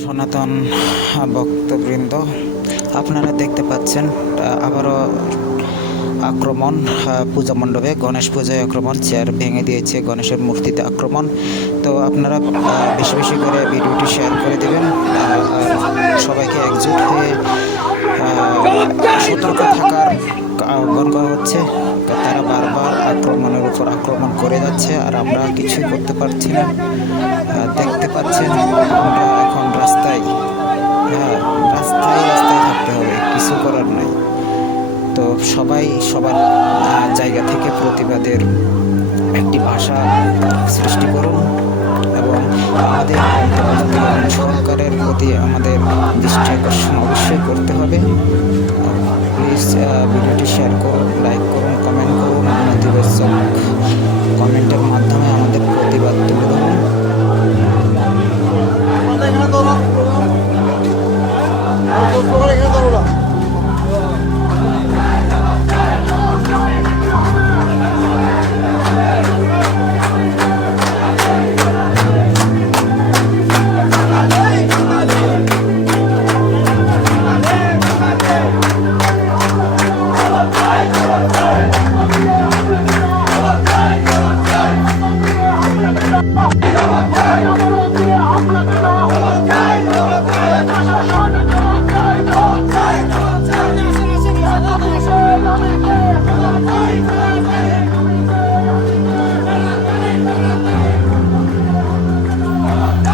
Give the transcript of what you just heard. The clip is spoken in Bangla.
সনাতন ভক্তবৃন্দ, আপনারা দেখতে পাচ্ছেন আবারও আক্রমণ পূজা মণ্ডপে গণেশ পূজায় আক্রমণ, চেয়ার ভেঙে দিয়েছে গণেশের মূর্তিতে আক্রমণ। তো আপনারা বেশি বেশি করে ভিডিওটি শেয়ার করে দেবেন সবাইকে একজুট হয়ে সতর্ক থাকার আহ্বান করা হচ্ছে। তারা বারবার আক্রমণের উপর আক্রমণ করে যাচ্ছে, আর আমরা কিছুই করতে পারছি না। দেখতে পাচ্ছেন তো সবাই সবার জায়গা থেকে প্রতিবাদের একটি ভাষা সৃষ্টি করুন এবং আমাদের সরকারের প্রতি আমাদের দৃষ্টি আকর্ষণ অবশ্যই করতে হবে।